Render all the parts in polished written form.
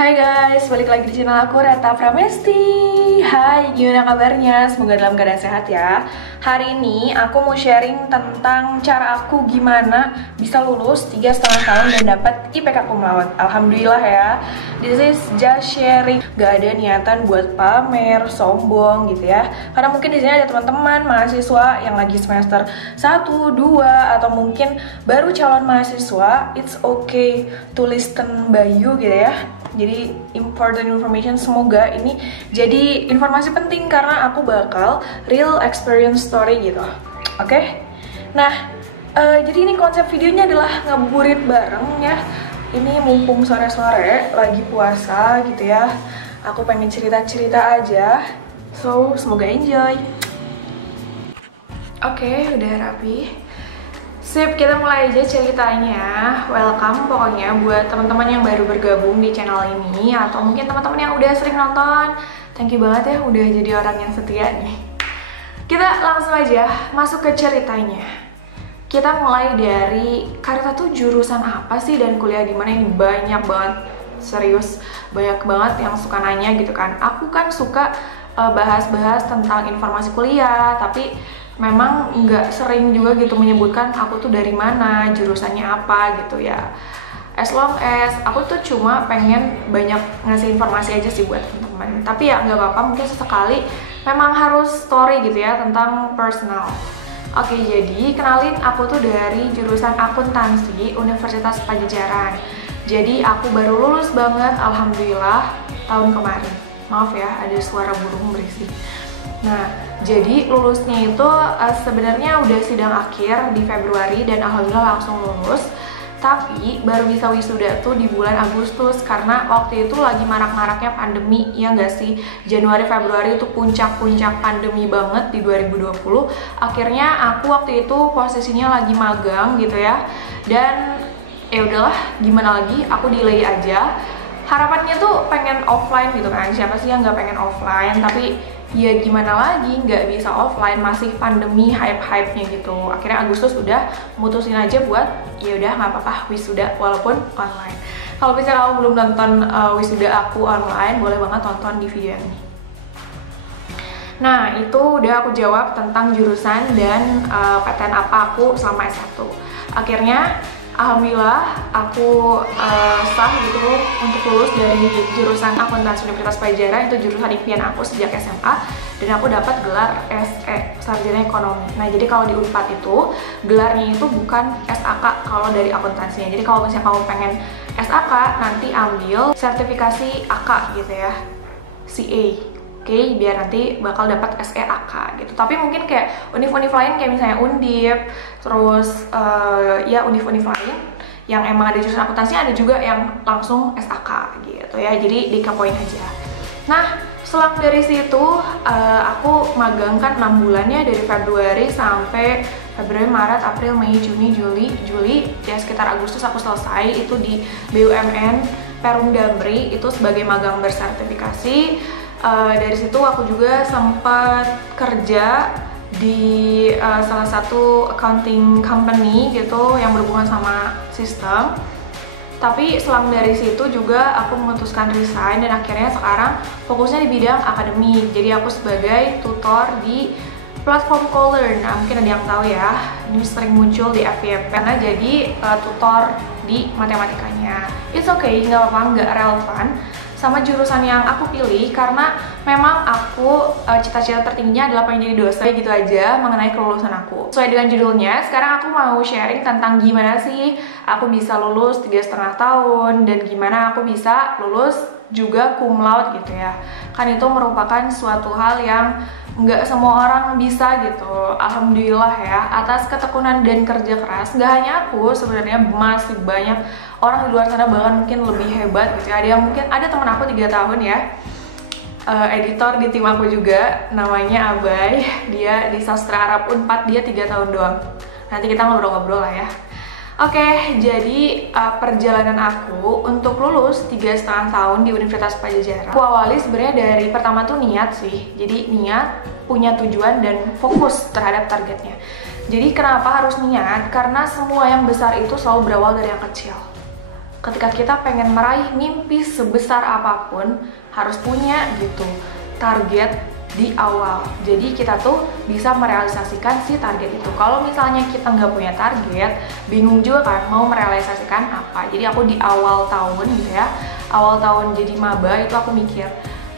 Hai guys, balik lagi di channel aku Reta Pramesti. Hai, gimana kabarnya? Semoga dalam keadaan sehat ya. Hari ini aku mau sharing tentang cara aku gimana bisa lulus 3,5 tahun dan dapat IPK cum laude. Alhamdulillah ya. This is just sharing. Gak ada niatan buat pamer, sombong gitu ya. Karena mungkin di sini ada teman-teman mahasiswa yang lagi semester 1, 2 atau mungkin baru calon mahasiswa. It's okay to listen by you gitu ya. Jadi important information, semoga ini jadi informasi penting karena aku bakal real experience story gitu. Oke? Nah, jadi ini konsep videonya adalah ngabuburit bareng ya. Ini mumpung sore-sore lagi puasa gitu ya. Aku pengen cerita-cerita aja. So, semoga enjoy. Oke, udah rapi. Sip, kita mulai aja ceritanya. Welcome pokoknya buat teman-teman yang baru bergabung di channel ini atau mungkin teman-teman yang udah sering nonton. Thank you banget ya udah jadi orang yang setia nih. Kita langsung aja masuk ke ceritanya. Kita mulai dari Karita tuh jurusan apa sih dan kuliah di mana? Ini banyak banget, serius banyak banget yang suka nanya gitu kan. Aku kan suka bahas-bahas tentang informasi kuliah, tapi memang nggak sering juga gitu menyebutkan aku tuh dari mana, jurusannya apa gitu ya. As long as aku tuh cuma pengen banyak ngasih informasi aja sih buat teman-teman. Tapi ya nggak apa-apa, mungkin sesekali memang harus story gitu ya tentang personal. Oke, jadi kenalin, aku tuh dari jurusan akuntansi Universitas Padjadjaran. Jadi aku baru lulus banget, alhamdulillah, tahun kemarin. Maaf ya, ada suara burung berisik. Nah, jadi lulusnya itu sebenarnya udah sidang akhir di Februari dan alhamdulillah langsung lulus. Tapi baru bisa wisuda tuh di bulan Agustus karena waktu itu lagi marak-maraknya pandemi, ya nggak sih? Januari Februari itu puncak-puncak pandemi banget di 2020. Akhirnya aku waktu itu posisinya lagi magang gitu ya. Dan ya udahlah, gimana lagi? Aku delay aja. Harapannya tuh pengen offline gitu kan. Siapa sih yang nggak pengen offline? Tapi ya gimana lagi, nggak bisa offline, masih pandemi hype-hype-nya gitu. Akhirnya Agustus udah mutusin aja buat ya udah nggak apa-apa wisuda walaupun online. Kalau misalnya kamu belum nonton wisuda aku online, boleh banget tonton di video ini. Nah, itu udah aku jawab tentang jurusan dan PTN apa aku selama S1. Akhirnya alhamdulillah aku sah gitu untuk lulus dari jurusan akuntansi Universitas Padjadjaran. Itu jurusan impian aku sejak SMA dan aku dapat gelar SE, sarjana ekonomi. Nah, jadi kalau di Unpad itu gelarnya itu bukan SAK kalau dari akuntansinya. Jadi kalau misalnya kamu pengen SAK, nanti ambil sertifikasi AK gitu ya, CA. Oke, biar nanti bakal dapat SEAK gitu. Tapi mungkin kayak univ-univ lain kayak misalnya Undip, terus ya univ-univ lain yang emang ada jurusan akuntansi, ada juga yang langsung SAK gitu ya. Jadi dikepoin aja. Nah, selang dari situ aku magang kan 6 bulan ya, dari Februari sampai Februari, Maret, April, Mei, Juni, Juli ya sekitar Agustus aku selesai itu di BUMN Perum Damri itu sebagai magang bersertifikasi. Dari situ aku juga sempat kerja di salah satu accounting company gitu yang berhubungan sama sistem. Tapi selang dari situ juga aku memutuskan resign dan akhirnya sekarang fokusnya di bidang akademik. Jadi aku sebagai tutor di platform Colearn. Nah, mungkin ada yang tahu ya, ini sering muncul di FYP karena jadi tutor di matematikanya. It's okay, nggak apa-apa, nggak relevan sama jurusan yang aku pilih karena memang aku cita-cita tertingginya adalah pengen jadi dosen gitu aja mengenai kelulusan aku. Sesuai dengan judulnya, sekarang aku mau sharing tentang gimana sih aku bisa lulus 3,5 tahun dan gimana aku bisa lulus juga cum laude gitu ya. Kan itu merupakan suatu hal yang nggak semua orang bisa gitu. Alhamdulillah ya, atas ketekunan dan kerja keras. Nggak hanya aku, sebenarnya masih banyak orang di luar sana bahkan mungkin lebih hebat gitu ya. Ada yang mungkin, ada temen aku 3 tahun ya, editor di tim aku juga, namanya Abai. Dia di Sastra Arab Unpad, dia 3 tahun doang. Nanti kita ngobrol-ngobrol lah ya. Oke, jadi perjalanan aku untuk lulus 3,5 tahun di Universitas Padjadjaran. Aku awali sebenarnya dari pertama tuh niat sih. Jadi niat, punya tujuan dan fokus terhadap targetnya. Jadi kenapa harus niat? Karena semua yang besar itu selalu berawal dari yang kecil. ketika kita pengen meraih mimpi sebesar apapun, harus punya gitu target di awal. Jadi kita tuh bisa merealisasikan si target itu. Kalau misalnya kita nggak punya target, bingung juga kan mau merealisasikan apa. Jadi aku di awal tahun gitu ya, awal tahun jadi maba itu aku mikir,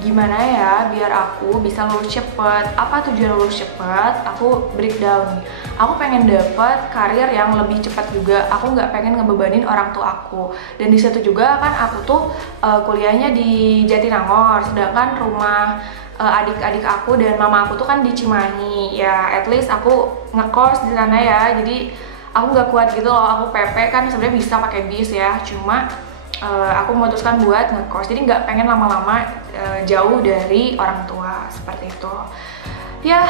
gimana ya biar aku bisa lulus cepet. Apa tujuan lulus cepet? Aku breakdown nih. Aku pengen dapet karir yang lebih cepat juga. Aku nggak pengen ngebebanin orang tua aku. Dan di situ juga kan aku tuh kuliahnya di Jatinangor, sedangkan rumah adik-adik aku dan mama aku tuh kan di Cimahi. Ya at least aku ngekos di sana ya. Jadi aku nggak kuat gitu loh. Aku PP kan sebenarnya bisa pakai bis ya. Cuma aku memutuskan buat ngekos, jadi nggak pengen lama-lama jauh dari orang tua seperti itu. Ya,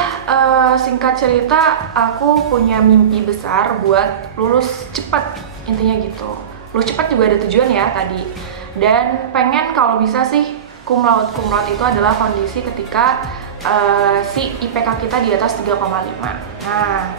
singkat cerita, aku punya mimpi besar buat lulus cepat, intinya gitu. Lulus cepat juga ada tujuan ya tadi. Dan pengen kalau bisa sih cum laude. Cum laude itu adalah kondisi ketika si IPK kita di atas 3,5. Nah,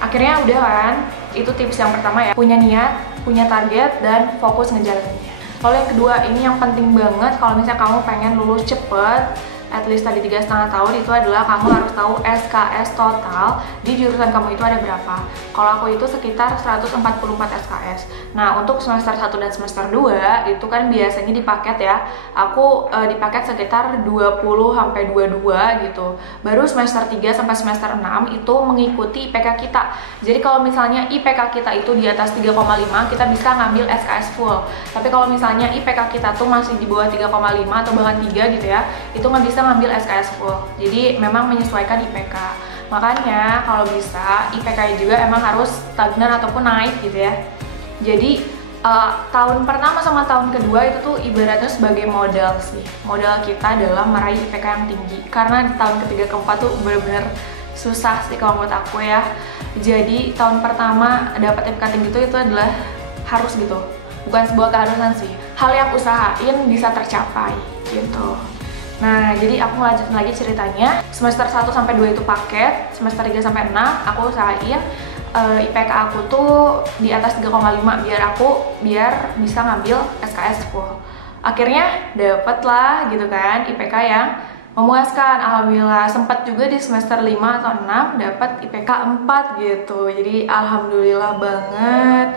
akhirnya udah kan, itu tips yang pertama ya, punya niat, punya target, dan fokus ngejalaninnya. Kalau yang kedua, ini yang penting banget kalau misalnya kamu pengen lulus cepet, at least tadi 3,5 tahun, itu adalah kamu harus tahu SKS total di jurusan kamu itu ada berapa. Kalau aku itu sekitar 144 SKS. Nah, untuk semester 1 dan semester 2 itu kan biasanya dipaket ya. Aku dipaket sekitar 20-22 gitu. Baru semester 3 sampai semester 6 itu mengikuti IPK kita. Jadi kalau misalnya IPK kita itu di atas 3,5, kita bisa ngambil SKS full. Tapi kalau misalnya IPK kita tuh masih di bawah 3,5 atau bahkan 3 gitu ya, itu nggak bisa ngambil SKS full. Jadi memang menyesuaikan IPK. Makanya kalau bisa IPK juga emang harus stagnan ataupun naik gitu ya. Jadi tahun pertama sama tahun kedua itu tuh ibaratnya sebagai modal sih. Modal kita dalam meraih IPK yang tinggi. Karena di tahun ketiga keempat tuh bener-bener susah sih kalau menurut aku ya. Jadi tahun pertama dapat IPK tinggi itu adalah harus gitu. Bukan sebuah keharusan sih. Hal yang usahain bisa tercapai gitu. Nah, jadi aku lanjutin lagi ceritanya. Semester 1 sampai 2 itu paket, semester 3 sampai 6 aku usahain IPK aku tuh di atas 3,5 biar bisa ngambil SKS full. Akhirnya dapet lah gitu kan IPK yang memuaskan. Alhamdulillah, sempat juga di semester 5 atau 6 dapat IPK 4 gitu. Jadi alhamdulillah banget.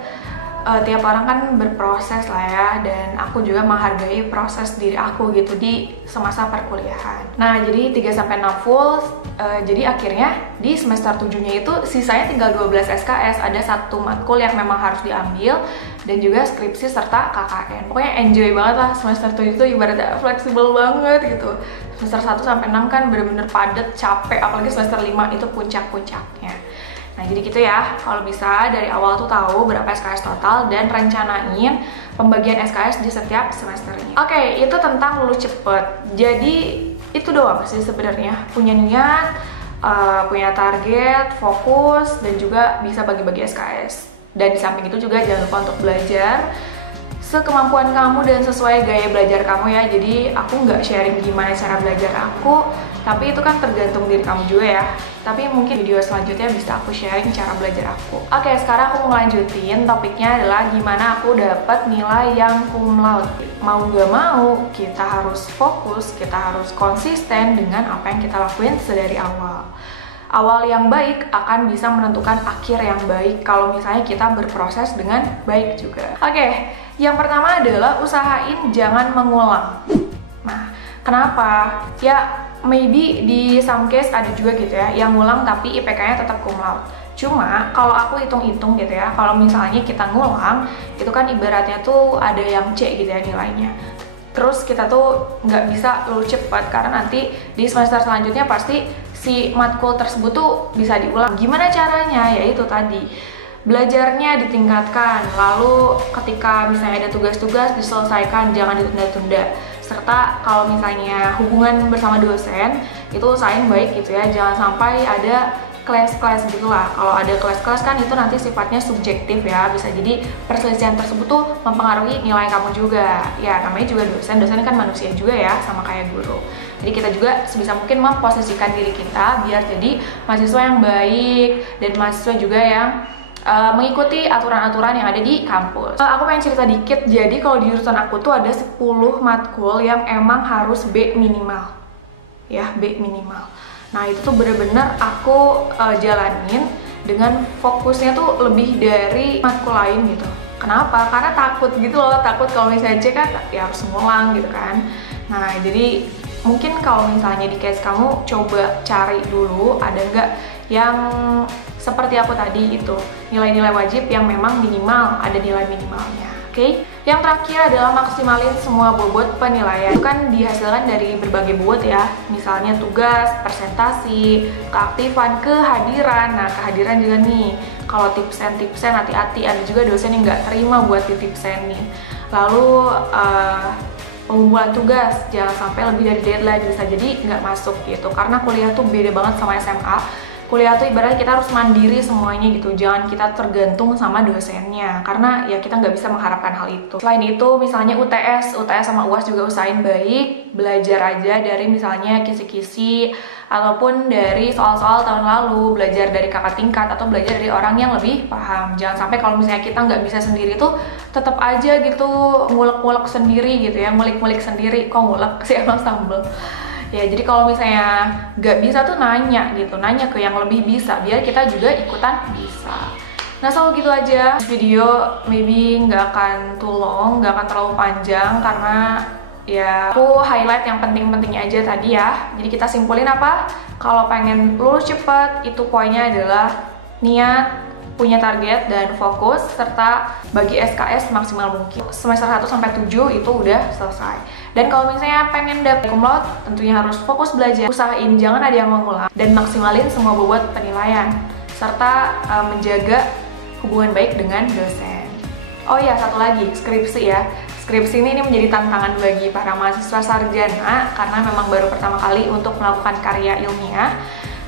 Tiap orang kan berproses lah ya, dan aku juga menghargai proses diri aku gitu di semasa perkuliahan. Nah, jadi 3-6 full, jadi akhirnya di semester 7-nya itu sisanya tinggal 12 SKS, ada satu matkul yang memang harus diambil, dan juga skripsi serta KKN. Pokoknya enjoy banget lah, semester 7 itu ibaratnya fleksibel banget gitu. Semester 1-6 kan bener-bener padat, capek, apalagi semester 5 itu puncak-puncaknya. Nah, jadi gitu ya, kalau bisa dari awal tuh tahu berapa SKS total dan rencanain pembagian SKS di setiap semesternya. Oke, itu tentang lulus cepet. Jadi itu doang sih sebenarnya, punya niat, punya target, fokus, dan juga bisa bagi-bagi SKS. Dan di samping itu juga jangan lupa untuk belajar sekemampuan kamu dan sesuai gaya belajar kamu ya. Jadi aku nggak sharing gimana cara belajar aku, tapi itu kan tergantung diri kamu juga ya. Tapi mungkin video selanjutnya bisa aku sharing cara belajar aku. Oke, sekarang aku mau lanjutin topiknya adalah gimana aku dapat nilai yang cum laude. Mau nggak mau, kita harus fokus, kita harus konsisten dengan apa yang kita lakuin sedari awal. Awal yang baik akan bisa menentukan akhir yang baik kalau misalnya kita berproses dengan baik juga. Oke, yang pertama adalah usahain jangan mengulang. Nah, kenapa? Ya, maybe di some case ada juga gitu ya yang ngulang tapi IPK-nya tetap cum laude. Cuma kalau aku hitung-hitung gitu ya, kalau misalnya kita ngulang, itu kan ibaratnya tuh ada yang C gitu ya nilainya. Terus kita tuh nggak bisa lulus cepat karena nanti di semester selanjutnya pasti si matkul tersebut tuh bisa diulang. Gimana caranya? Ya itu tadi, belajarnya ditingkatkan, lalu ketika misalnya ada tugas-tugas diselesaikan, jangan ditunda-tunda. Serta kalau misalnya hubungan bersama dosen itu usahain baik gitu ya, jangan sampai ada kelas-kelas gitu lah. Kalau ada kelas-kelas kan itu nanti sifatnya subjektif ya, bisa jadi perselisihan tersebut tuh mempengaruhi nilai kamu juga. Ya namanya juga dosen kan manusia juga ya, sama kayak guru. Jadi kita juga sebisa mungkin memposisikan diri kita biar jadi mahasiswa yang baik dan mahasiswa juga yang mengikuti aturan-aturan yang ada di kampus. Aku pengen cerita dikit, jadi kalau di jurusan aku tuh ada 10 matkul yang emang harus B minimal. Ya, B minimal. Nah, itu tuh bener-bener aku jalanin dengan fokusnya tuh lebih dari matkul lain gitu. Kenapa? Karena takut gitu loh, takut kalau misalnya C kan ya harus ngulang gitu kan. Nah, jadi mungkin kalau misalnya di case kamu coba cari dulu ada nggak yang seperti aku tadi itu, nilai-nilai wajib yang memang minimal, ada nilai minimalnya. Oke? Yang terakhir adalah maksimalin semua bobot penilaian. Itu kan dihasilkan dari berbagai bobot ya, misalnya tugas, presentasi, keaktifan, kehadiran. Nah, kehadiran juga nih, kalau tipsen hati-hati, ada juga dosen yang nggak terima buat ditipsenin. Lalu pengumpulan tugas, jangan sampai lebih dari deadline, bisa jadi nggak masuk gitu. Karena kuliah tuh beda banget sama SMA. Kuliah tuh ibaratnya kita harus mandiri semuanya gitu, jangan kita tergantung sama dosennya, karena ya kita nggak bisa mengharapkan hal itu. Selain itu, misalnya UTS sama UAS juga usahain baik, belajar aja dari misalnya kisi-kisi, ataupun dari soal-soal tahun lalu, belajar dari kakak tingkat, atau belajar dari orang yang lebih paham. Jangan sampai kalau misalnya kita nggak bisa sendiri tuh, tetap aja gitu ngulek-ngulek sendiri gitu ya, ngulik-ngulik sendiri, kok ngulek sih emang sambel. Ya, jadi kalau misalnya nggak bisa tuh nanya gitu, nanya ke yang lebih bisa, biar kita juga ikutan bisa. Nah, so gitu aja. Video maybe nggak akan too long, nggak akan terlalu panjang, karena ya aku highlight yang penting-pentingnya aja tadi ya. Jadi kita simpulin apa? Kalau pengen lulus cepet, itu poinnya adalah niat, punya target dan fokus, serta bagi SKS maksimal mungkin. Semester 1 sampai 7 itu udah selesai. Dan kalau misalnya pengen dapet cum laude, tentunya harus fokus belajar, usahain jangan ada yang mengulang, dan maksimalin semua bobot penilaian, serta menjaga hubungan baik dengan dosen. Oh iya, satu lagi, skripsi ya. Skripsi ini menjadi tantangan bagi para mahasiswa sarjana karena memang baru pertama kali untuk melakukan karya ilmiah.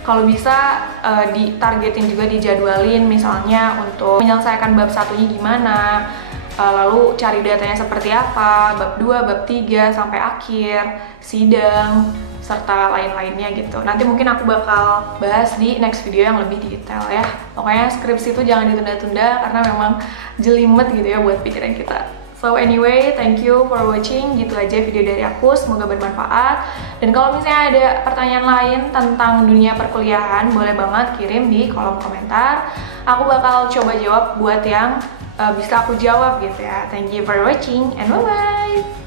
Kalau bisa ditargetin juga, dijadwalin, misalnya untuk menyelesaikan bab satunya gimana, lalu cari datanya seperti apa, bab 2, bab 3, sampai akhir, sidang, serta lain-lainnya gitu. Nanti mungkin aku bakal bahas di next video yang lebih detail ya. Pokoknya skripsi itu jangan ditunda-tunda karena memang jelimet gitu ya buat pikiran kita. So anyway, thank you for watching. Gitu aja video dari aku, semoga bermanfaat. Dan kalau misalnya ada pertanyaan lain tentang dunia perkuliahan, boleh banget kirim di kolom komentar. Aku bakal coba jawab buat yang bisa aku jawab gitu ya. Thank you for watching and bye-bye!